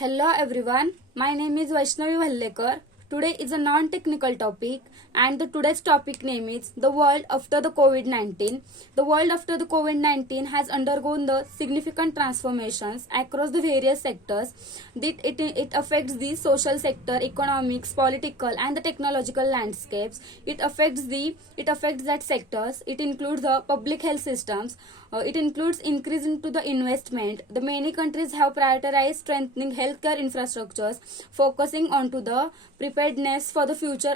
Hello everyone, my name is Vaishnavi Vallekar. Today is a non-technical topic and the today's topic name is the world after the COVID-19. The world after the COVID-19 has undergone the significant transformations across the various sectors. It affects the social sector, economics, political and the technological landscapes. It affects that sectors. It includes the public health systems. It includes increase into the investment. The many countries have prioritized strengthening healthcare infrastructures, focusing onto the preparedness for the future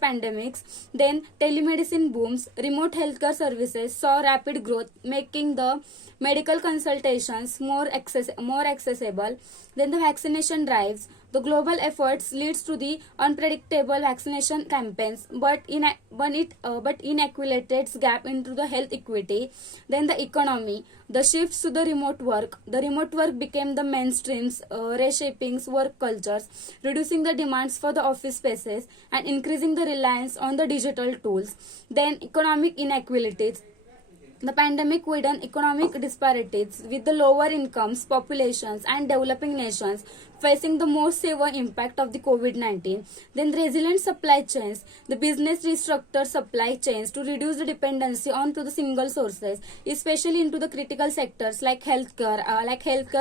pandemics. Then telemedicine booms. Remote healthcare services saw rapid growth, making the medical consultations more accessible. Then the vaccination drives. The global efforts leads to the unpredictable vaccination campaigns, but inequalities gap into the health equity. Then the economy, the shifts to the remote work. The remote work became the mainstreams, reshaping work cultures, reducing the demands for the office spaces, and increasing the reliance on the digital tools. Then economic inequalities. The pandemic widened economic disparities with the lower incomes, populations, and developing nations facing the most severe impact of the COVID-19. Then resilient supply chains. The business restructured supply chains to reduce the dependency onto the single sources, especially into the critical sectors like healthcare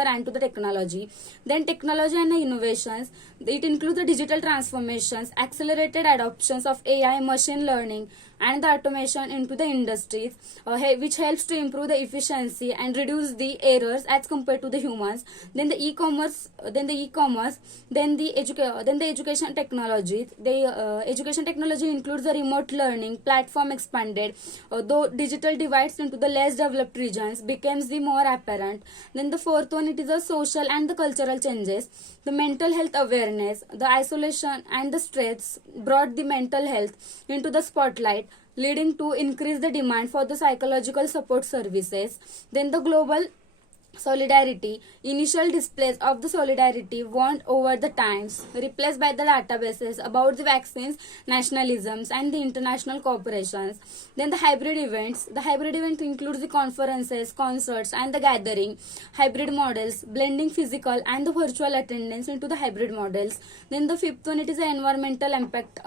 and to the technology. Then technology and the innovations. It includes the digital transformations, accelerated adoptions of AI, machine learning, and the automation into the industries, which helps to improve the efficiency and reduce the errors as compared to the humans. Then the e-commerce, then the education technology. The education technology includes the remote learning platform expanded, though digital divides into the less developed regions becomes the more apparent. Then the fourth one, it is the social and the cultural changes. The mental health awareness, the isolation and the stress brought the mental health into the spotlight, leading to increase the demand for the psychological support services. Then the global solidarity, initial displays of the solidarity won over the times, replaced by the databases about the vaccines, nationalisms, and the international corporations. Then the hybrid event includes the conferences, concerts, and the gathering. Hybrid models, blending physical and the virtual attendance into the hybrid models. Then the fifth one, it is the environmental impact.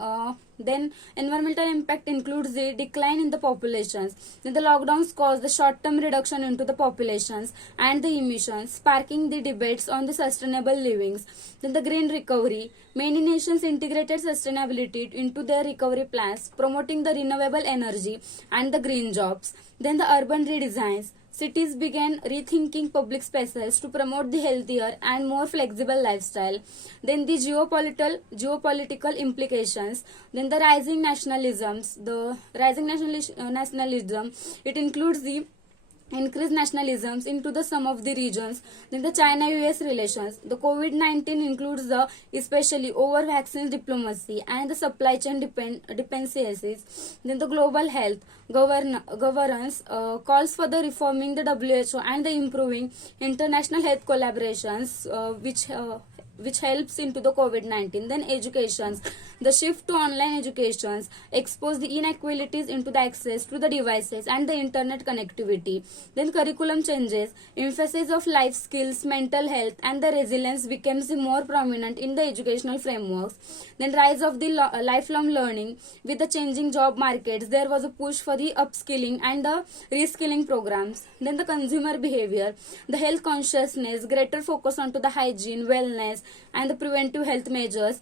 Then environmental impact includes the decline in the populations. Then the lockdowns caused the short-term reduction into the populations and the emissions, sparking the debates on the sustainable livings. Then the green recovery. Many nations integrated sustainability into their recovery plans, promoting the renewable energy and the green jobs. Then the urban redesigns. Cities began rethinking public spaces to promote the healthier and more flexible lifestyle. Then the geopolitical implications. Then the rising nationalisms. Nationalism. It includes the increased nationalisms into the some of the regions. Then the China-US relations. The COVID-19 includes the especially over vaccines diplomacy and the supply chain dependencies. Then the global health governance calls for the reforming the WHO and the improving international health collaborations, which helps into the COVID-19. Then educations. The shift to online educations expose the inequalities into the access to the devices and the internet connectivity. Then curriculum changes. Emphasis of life skills, mental health, and the resilience becomes the more prominent in the educational frameworks. Then rise of the lifelong learning. With the changing job markets, there was a push for the upskilling and the reskilling programs. Then the consumer behavior. The health consciousness, greater focus onto the hygiene, wellness, and the preventive health measures.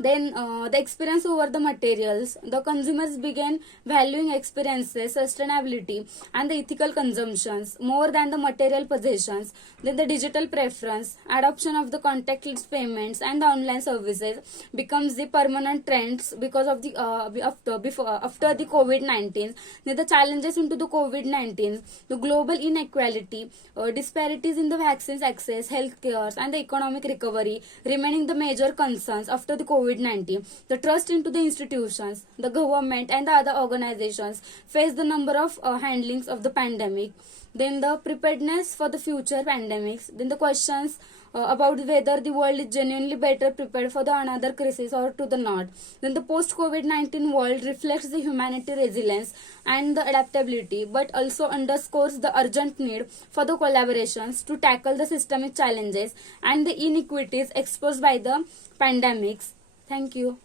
Then the experience over the materials. The consumers began valuing experiences, sustainability, and the ethical consumptions more than the material possessions. Then the digital preference, adoption of the contactless payments and the online services becomes the permanent trends because of the after the COVID-19. Then the challenges into the COVID-19, the global inequality, disparities in the vaccines access, healthcare, and the economic recovery remaining the major concerns after the COVID-19. COVID-19. The trust into the institutions, the government, and the other organizations face the number of handlings of the pandemic. Then the preparedness for the future pandemics. Then the questions about whether the world is genuinely better prepared for the another crisis or to the not. Then the post-COVID-19 world reflects the humanity resilience and the adaptability, but also underscores the urgent need for the collaborations to tackle the systemic challenges and the inequities exposed by the pandemics. Thank you.